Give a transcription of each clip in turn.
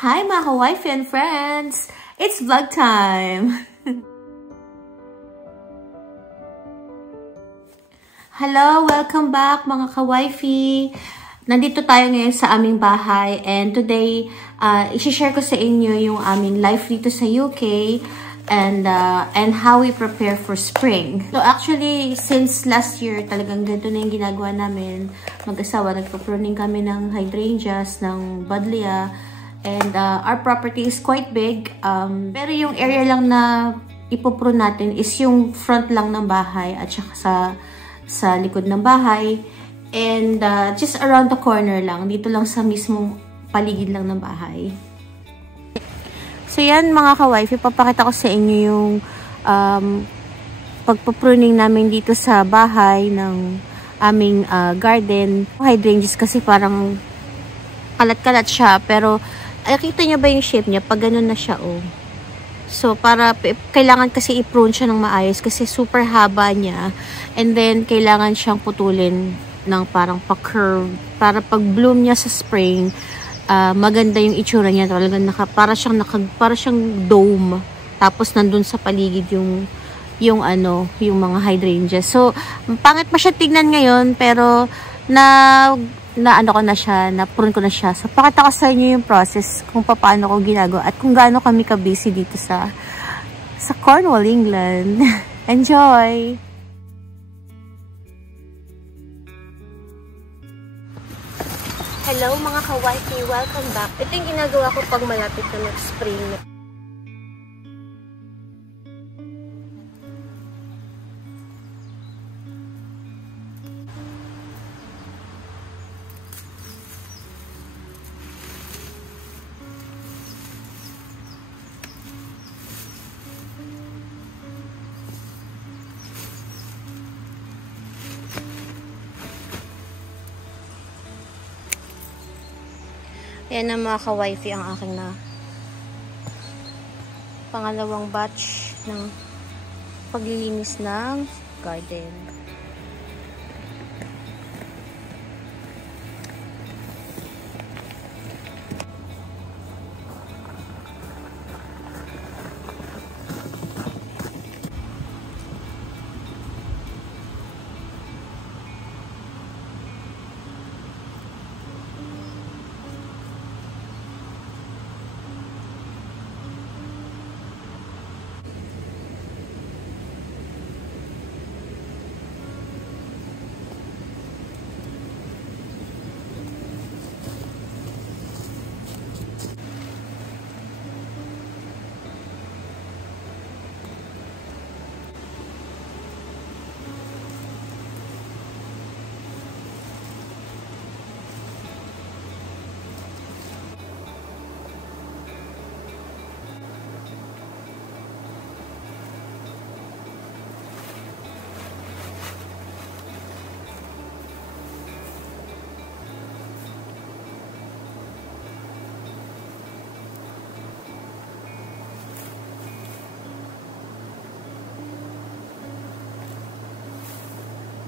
Hi mga ka-wifey and friends! It's vlog time! Hello! Welcome back mga ka-wifey! Nandito tayo ngayon sa aming bahay and today, isi-share ko sa inyo yung aming life dito sa UK and how we prepare for spring. So actually, since last year, talagang ganito na yung ginagawa namin. Mag-asawa, nagpa-pruning kami ng hydrangeas, ng buddleia, and our property is quite big. Pero yung area lang na ipoprune natin is yung front lang ng bahay at saka sa likod ng bahay. And just around the corner lang. Dito lang sa mismong paligid lang ng bahay. So yan mga ka-wifey, papakita ko sa inyo yung pagpapruning namin dito sa bahay ng aming garden. Hydrangeas kasi parang kalat-kalat siya, pero nakita niyo ba yung shape niya? Pag ganun na siya, oh. So, kailangan kasi i-prune siya ng maayos kasi super haba niya. And then, kailangan siyang putulin ng parang pa-curve. Para pag bloom niya sa spring, maganda yung itsura niya. Talagang para siyang dome. Tapos, nandun sa paligid yung mga hydrangeas. So, pangit pa siya tignan ngayon, pero na-prune ko na siya. So, pakita ko sa inyo yung process kung paano ko ginagawa at kung gaano kami ka-busy dito sa Cornwall, England. Enjoy! Hello mga ka-wifey! Welcome back! Ito yung ginagawa ko pag malapit na mag-spring. Ayan na mga ka-wifey ang aking pangalawang batch ng paglilinis ng garden.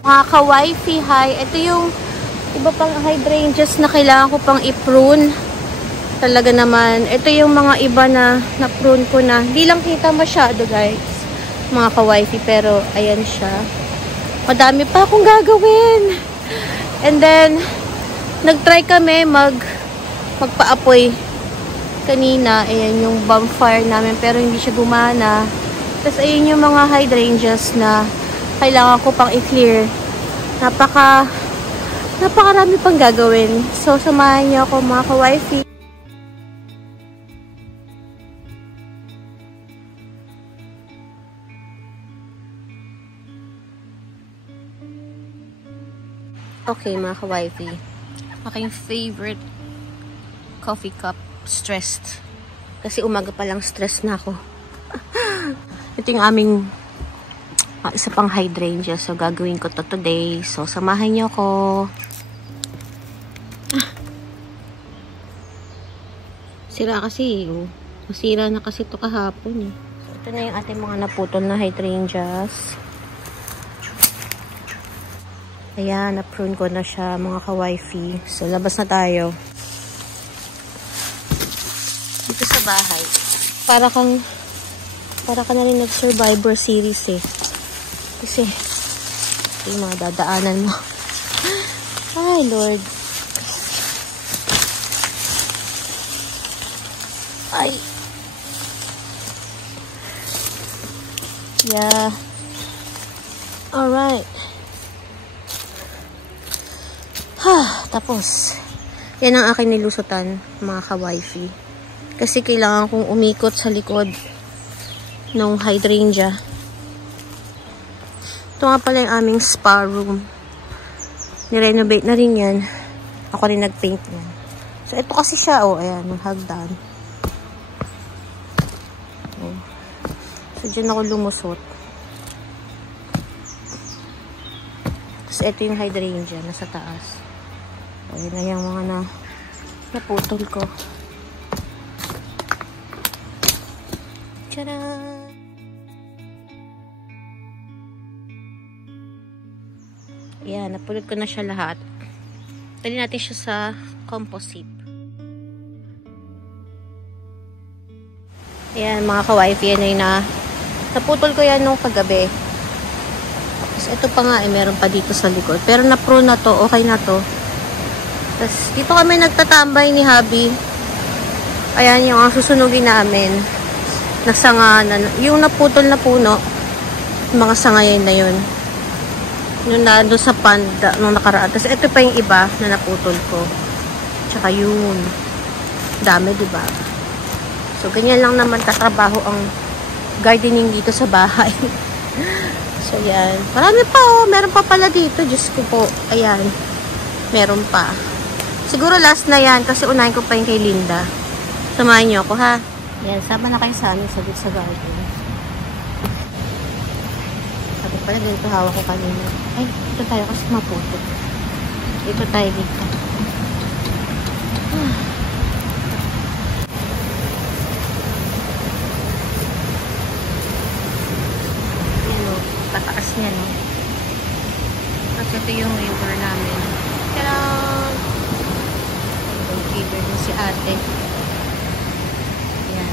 Mga ka-wifey, hi. Ito yung iba pang hydrangeas na kailangan ko pang i-prune. Talaga naman. Ito yung mga iba na na-prune ko na. Hindi lang kita masyado, guys. Mga ka-wifey, pero ayan siya. Madami pa akong gagawin. And then, nag-try kami magpa-apoy kanina. Ayan yung bonfire namin, pero hindi siya gumana. Tapos, ayun yung mga hydrangeas na kailangan ko pang i-clear. Napakarami pang gagawin. So, samahan niyo ako mga ka-wifey. Okay, mga ka-wifey. Aking favorite coffee cup. Stressed. Kasi umaga pa lang stressed na ako. Ito yung aming isa pang hydrangea. So, gagawin ko to today. So, samahan niyo ako. Sira kasi. Masira na kasi to kahapon. So, ito na yung ating mga naputol na hydrangeas. Ayan, na-prune ko na siya mga ka-wifey. So, labas na tayo. bahay. Para ka na rin nag-Survivor series eh. Kasi, yung mga dadaanan mo. Ay, Lord. Ay. Yeah. Alright. Tapos, yan ang aking nilusutan, mga ka-wifey. Kasi kailangan kong umikot sa likod ng hydrangea. Ito nga pala yung aming spa room. Nirenovate na rin yan. Ako rin nag-paint yan. So, ito kasi siya, oh, ayan, yung hagdan. Oh. So, dyan ako lumusot. Tapos, ito yung hydrangea, nasa taas. Ayan na yung mga naputol ko. Tcharam! Ayan, napulot ko na siya lahat. Tali natin siya sa compost heap. Ayan, mga ka-wifey, yan ay naputol ko yan nung kagabi. Tapos, ito pa nga, meron pa dito sa likod. Pero na-prune na to, okay na to. Tapos, dito kami nagtatambay ni Habi. Ayan, yung susunugin namin. Nasanga na, yung naputol na puno, mga sangayin na yun. Yung nando sa panda, nung nakaraan. Tapos, ito pa yung iba na naputol ko. Tsaka yun. Dami, diba? So, ganyan lang naman katrabaho ang gardening dito sa bahay. So, yan. Marami pa, oh. Meron pa pala dito. Diyos ko po. Ayan. Meron pa. Siguro last na yan kasi unahin ko pa yung kay Linda. Samahan niyo ako, ha? Yan, sama na kayo sa amin sa garden. Sabi pala, ganito hawak ko kanina. Ay, dito tayo kasi maputo. Dito tayo dito. Yan o, tataas niya, no? Tapos ito yung river namin. Tadaan! River na si ate. Yan.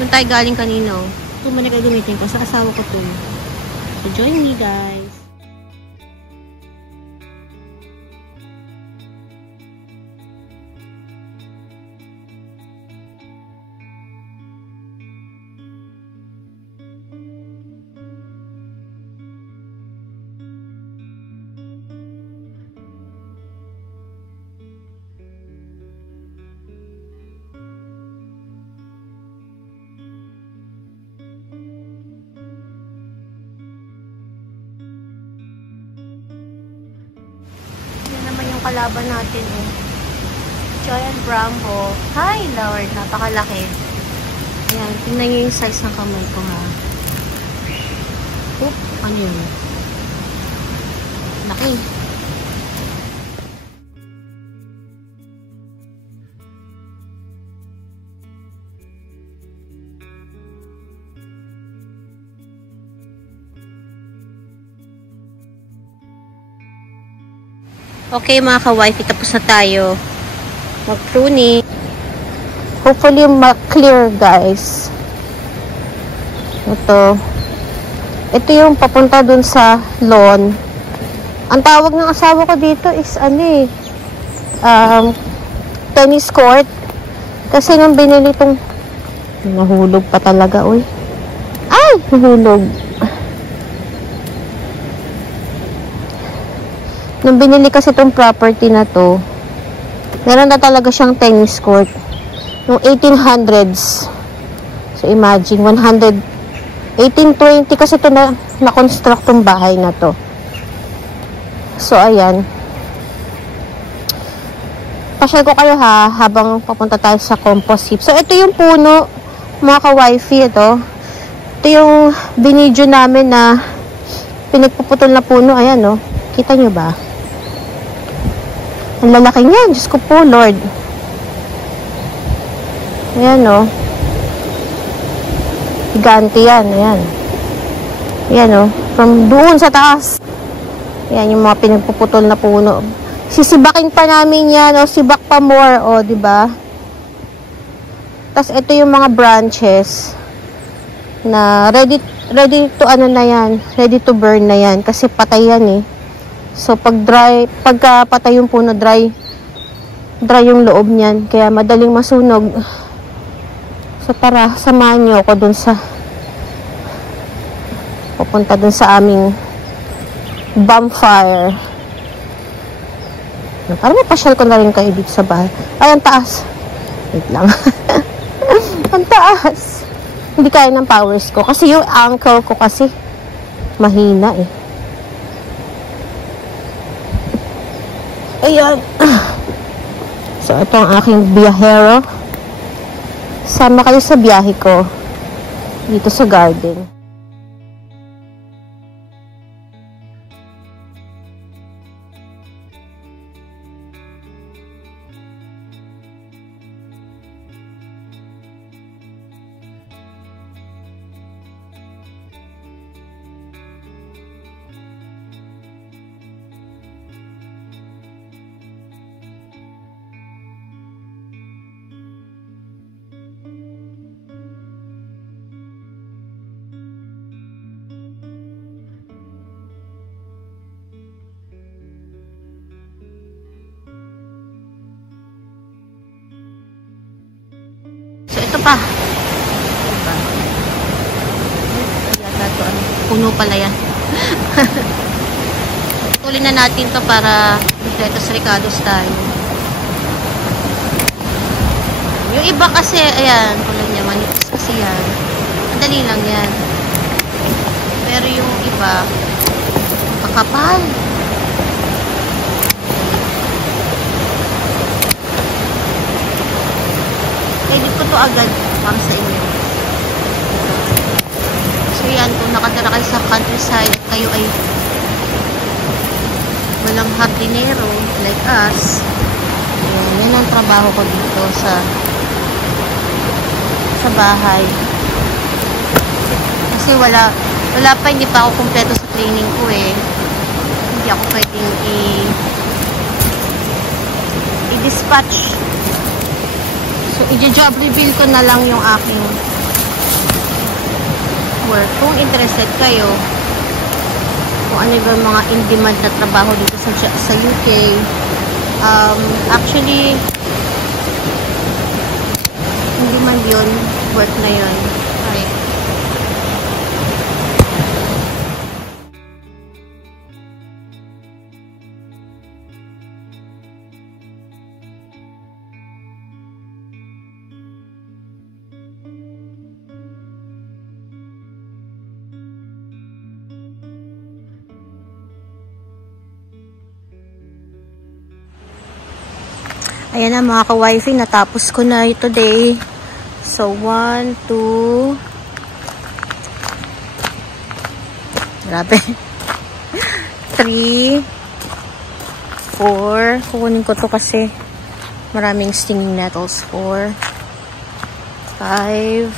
Kung tayo galing kanino, ito mo nagagamitin ko sa asawa ko ito. So, join me, guys. Kalaban natin eh. Giant Bramble. Hi Lord, napakalaki. Ayan, tingnan nyo yung size ng kamay ko, ha. Oop, ano yun? Laki. Okay mga ka-wifey, tapos na tayo mag-pruning. Hopefully ma-clear, guys. Ito yung papunta dun sa lawn. Ang tawag ng asawa ko dito is tennis court. Kasi nung binili itong nahulog pa talaga, uy. Ay, nahulog. Nung binili kasi itong property na to, meron na talaga siyang tennis court. Yung 1800s. So, imagine, 1820 kasi ito na-construct tong bahay na to. So, ayan. Pasyal ko kayo, ha, habang papunta tayo sa compost heap. So, ito yung puno, mga ka-wifey, ito. Ito yung binidyo namin na pinagpuputol na puno. Ayan, no? Kita nyo ba? Ang lalaki niyan. Diyos ko po, Lord. Ayan, no? Gigante yan. Ayan. Ayan, no? From doon sa taas. Ayan, yung mga pinagpuputol na puno. Sisibakin pa namin yan, o sibak pa more, o, diba? Tas ito yung mga branches na ready to ano na yan, ready to burn na yan kasi patay yan eh. So pagka patay yung puno, dry yung loob niyan, kaya madaling masunog. So tara, samahan niyo ako dun sa pupunta dun sa aming bonfire. Para mapasyal ko na rin kayo dito sa bahay. Ay, ang taas. Wait lang. Ang taas. Hindi kaya ng powers ko. Kasi yung ankle ko kasi mahina eh. Ayan. So, ito ang aking biyahero. Sama kayo sa biyahe ko dito sa garden. Ito pa. Puno pala yan. Tuloy na natin to para dito sa Ricardo style. Yung iba kasi, ayan, tulad niya, manipis kasi yan. Madali lang yan. Pero yung iba, kakapal. Edit ko to agad para sa inyo. So yan, kung nakatira kayo sa countryside at kayo ay walang hardinero like us, yan ang trabaho ko dito sa bahay. Kasi wala pa, hindi pa ako kumpleto sa training ko eh. Hindi ako pwedeng i-dispatch. So, i-job reveal ko na lang yung aking work. Kung interested kayo, kung ano yung mga in-demand na trabaho dito sa UK. Actually, in-demand yun, work na yun. Right. Ayan na mga ka-wifi, natapos ko na today. So, 1, 2, grabe, 3, 4, kukunin ko to kasi maraming stinging nettles. 4, 5,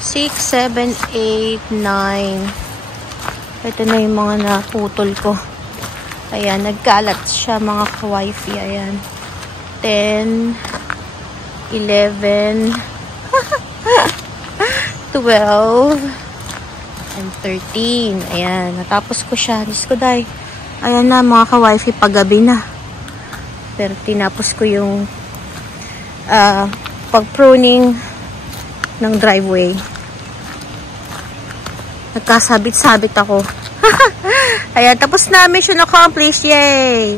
6, 7, 8, 9. Ito na yung mga naputol ko. Ayan, nagkalat siya mga ka-wifi. Ayan. 10, 11, 12, and 13. Ayan, natapos ko siya. Diyos ko, day. Ayan na mga ka-wifi, paggabi na. Pero tinapos ko yung pag-pruning ng driveway. Nagkasabit-sabit ako. Ayan, tapos na, mission accomplished. Yay!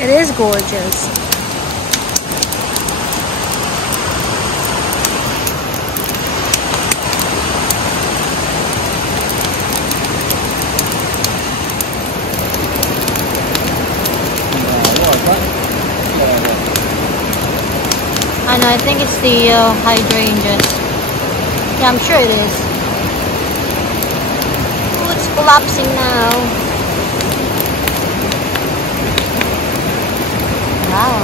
It is gorgeous. And I think it's the hydrangeas. Yeah, I'm sure it is. Oh, it's collapsing now. Wow.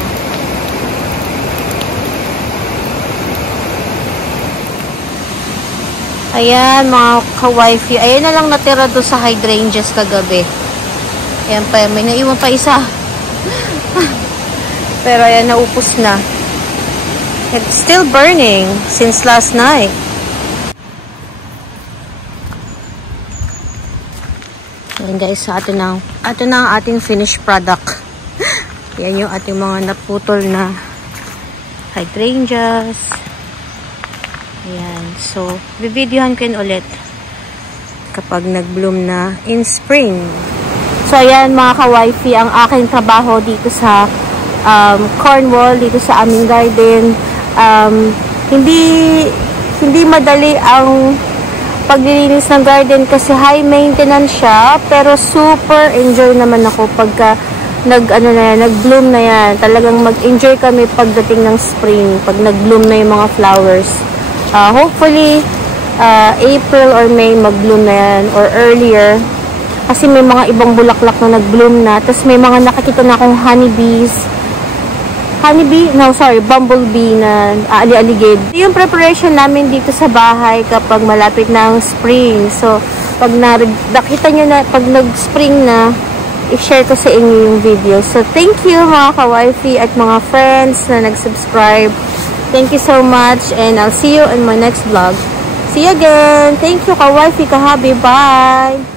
Ayan, mga ka-wifey. Ayan na lang natira doon sa hydrangeas kagabi. Ayan pa, may naiwan pa isa. Pero ayan, naupos na. It's still burning since last night. Ayan guys, so ito na ang ating finished product. Yan yung ating mga naputol na hydrangeas. Ayan. So, bibidyohan ko yun ulit kapag nag-bloom na in spring. So, ayan mga ka-wifey, ang aking trabaho dito sa Cornwall, dito sa aming garden. Hindi madali ang paglilinis ng garden kasi high maintenance siya, pero super enjoy naman ako pagka nag-bloom na yan. Talagang mag-enjoy kami pagdating ng spring, pag nag-bloom na yung mga flowers. Hopefully, April or May mag-bloom na yan, or earlier. Kasi may mga ibang bulaklak na nag-bloom na. Tapos may mga nakikita na akong bumblebee na aali-aligid. Yung preparation namin dito sa bahay kapag malapit na ang spring. So, pag nakita nyo na, pag nag-spring na, i-share ko sa inyo yung video. So, thank you mga ka-wifey at mga friends na nag-subscribe. Thank you so much and I'll see you in my next vlog. See you again! Thank you ka-wifey, ka-hubby. Bye!